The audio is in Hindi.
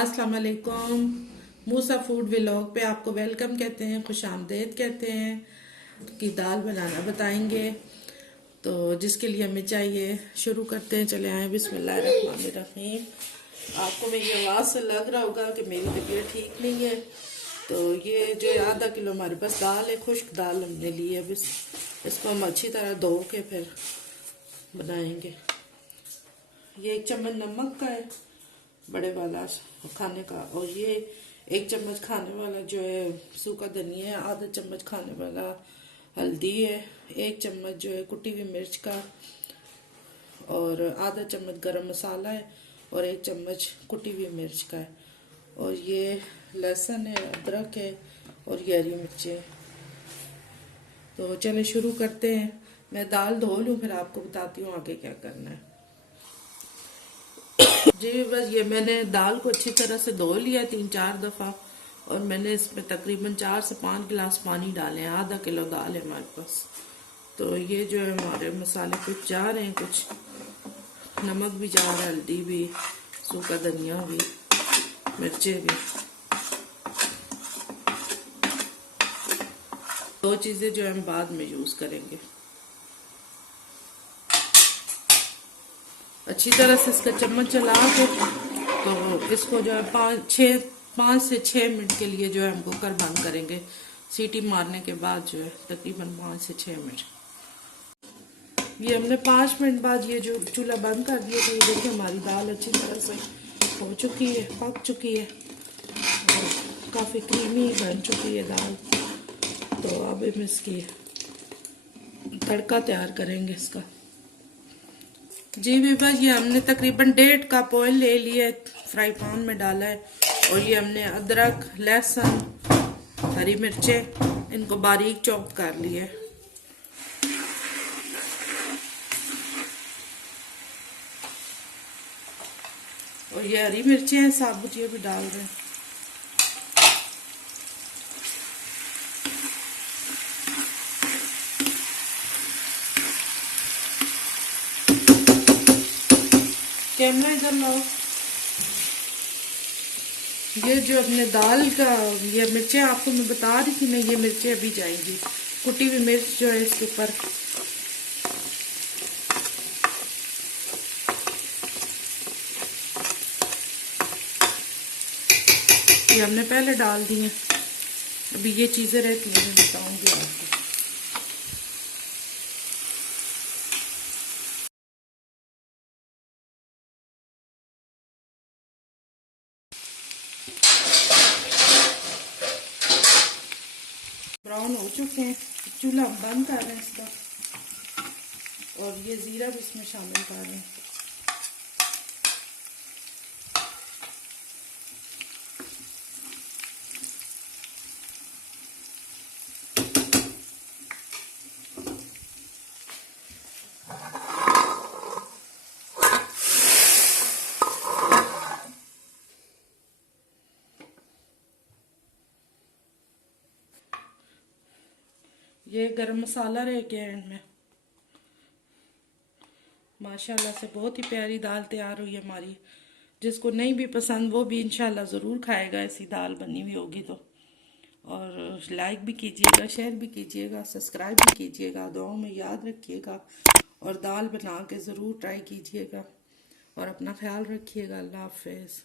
अस्सलाम वालेकुम। मूसा फूड व्लॉग पे आपको वेलकम कहते हैं, खुश आमदेद कहते हैं। कि दाल बनाना बताएंगे, तो जिसके लिए हमें चाहिए शुरू करते हैं। चले आए, बिस्मिल्लाहिर्रहमानिर्रहीम। आपको मेरी आवाज़ से लग रहा होगा कि मेरी तबीयत ठीक नहीं है, तो ये जो आधा किलो हमारे पास दाल है, खुश्क दाल हमने ली है। बस इसको हम अच्छी तरह धो के फिर बनाएंगे। ये 1 चम्मच नमक का है, बड़े वाला खाने का, और ये 1 चम्मच खाने वाला जो है सूखा धनिया है, आधा चम्मच खाने वाला हल्दी है, 1 चम्मच जो है कुटी हुई मिर्च का, और आधा चम्मच गरम मसाला है, और 1 चम्मच कुटी हुई मिर्च का है, और ये लहसुन है, अदरक है, और ये हरी मिर्चें। तो चले शुरू करते हैं। मैं दाल धो लूँ, फिर आपको बताती हूँ आगे क्या करना है। जी बस ये मैंने दाल को अच्छी तरह से धो लिया 3-4 दफ़ा, और मैंने इसमें तकरीबन 4 से 5 गिलास पानी डाले हैं। आधा किलो दाल है हमारे पास। तो ये जो है हमारे मसाले कुछ जा रहे हैं, कुछ नमक भी जा रहा है, हल्दी भी, सूखा धनिया भी, मिर्चें भी। 2 चीज़ें जो हम बाद में यूज़ करेंगे। अच्छी तरह से इसका चम्मच चला के, तो इसको जो है 5 से 6 मिनट के लिए जो है हम कुकर बंद करेंगे। सीटी मारने के बाद जो है तकरीबन 5 से 6 मिनट। ये हमने 5 मिनट बाद ये जो चूल्हा बंद कर दिया, तो ये देखिए हमारी दाल अच्छी तरह से हो चुकी है, पक चुकी है, और काफ़ी क्रीमी बन चुकी है दाल। तो अब हम इसकी तड़का तैयार करेंगे इसका। जी बीबा, ये हमने तकरीबन 1.5 कप ऑयल ले लिया, फ्राई पैन में डाला है, और ये हमने अदरक, लहसुन, हरी मिर्चें, इनको बारीक चॉप कर लिया है। और ये हरी मिर्चें हैं साबुत, ये भी डाल रहे हैं। कैमरा इधर लाओ। ये जो अपने दाल का ये मिर्चें आपको मैं बता रही थी ना, ये मिर्चें अभी जाएंगी। कुटी हुई मिर्च जो है इसके ऊपर, ये हमने पहले डाल दी हैं। अभी ये चीज़ें रहती हैं, मैं बताऊंगी आपको। ब्राउन हो चुके हैं, चूल्हा बंद कर रहे हैं इसका, और ये ज़ीरा भी इसमें शामिल कर रहे हैं। ये गरम मसाला रह गया है इनमें। माशाल्लाह से बहुत ही प्यारी दाल तैयार हुई है हमारी। जिसको नहीं भी पसंद वो भी इंशाल्लाह ज़रूर खाएगा, ऐसी दाल बनी हुई होगी तो। और लाइक भी कीजिएगा, शेयर भी कीजिएगा, सब्सक्राइब भी कीजिएगा, दुआओं में याद रखिएगा, और दाल बना के ज़रूर ट्राई कीजिएगा, और अपना ख्याल रखिएगा। अल्लाह हाफ़िज़।